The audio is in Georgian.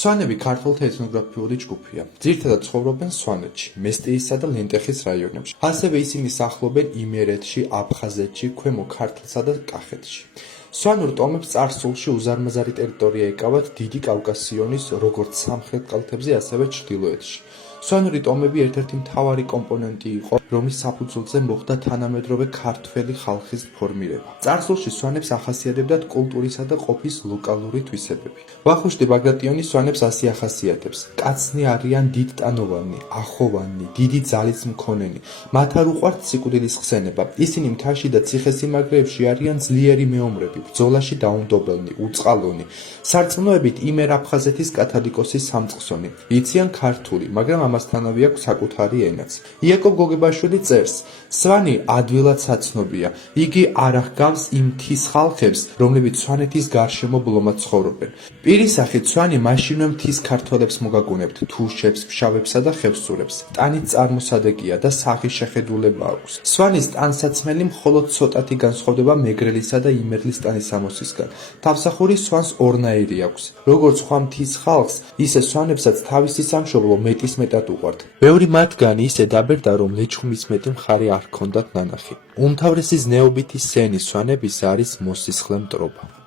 სვანები ქართველთა ეთნოგრაფიული ჯგუფია. ძირითადად ცხოვრობენ სვანეთში, მესტიისა და ლენტეხის რაიონებში. ასევე ისინი სახლობენ იმერეთში, აფხაზეთში, ქვემო ქართლსა და კახეთში. სვანურ ტომებს წარსულში უზარმაზარი ტერიტორია ეკავათ დიდი კავკასიონის როგორც სამხრეთ კალთებზე, ასევე ჩრდილოეთში. სვანური ტომები ერთ-ერთი მთავარი კომპონენტი იყო, რომლის საფუძველზე მოხდა თანამედროვე ქართველი ხალხის ფორმირება. წარსულში სვანებს ახასიათებდათ კულტურისა და ყოფის ლოკალური თვისებები. ვახუშტი ბაგრატიონი სვანებს ასე ახასიათებს: კაცნი არიან დიდტანოვანი, ახოვანი, დიდი ძალის მქონენი. მათ არ უყვართ სიკვდილის ხსენება. ისინი მთაში და ციხესიმაგრეებში არიან ძლიერი მეომრები, ბრძოლაში დაუნდობელნი, უწყალონი. სარწმუნოებით იმერ აფხაზეთის კათალიკოსის სამწყსონი. იციან ქართული, მაგრამ ამასთანავე აქვს საკუთარი ენაც. იაკობ გოგებაშვილი წერს: სვანი ადვილად საცნობია. იგი არ აღგავს იმ მთის ხალხებს, რომლებიც სვანეთის გარშემო ბლომად ცხოვრობენ. პირისახით სვანი მაშინვე მთის ქართველებს მოგაგონებთ, თუშებს, ფშავებსა და ხევსურებს. ტანით წარმოსადეგია და სახის შეხედულება აქვს. სვანის ტანსაცმელი მხოლოდ ცოტათი განსხვავდება მეგრელისა და იმერლის ტანის ამოსისგან. თავსახური სვანს ორნაირი აქვს. როგორც სხვა მთის ხალხს, ისე სვანებსაც თავისი სამშობლო მეტისმეტად უყვართ. ბევრი მათგანი ისე დაბერდა, რომ ლეჩხუმის მეტი მხარი არ ჰქონდათ ნანახი. უმთავრესი ზნეობითი სენი სვანების არის მოსისხლე მტრობა.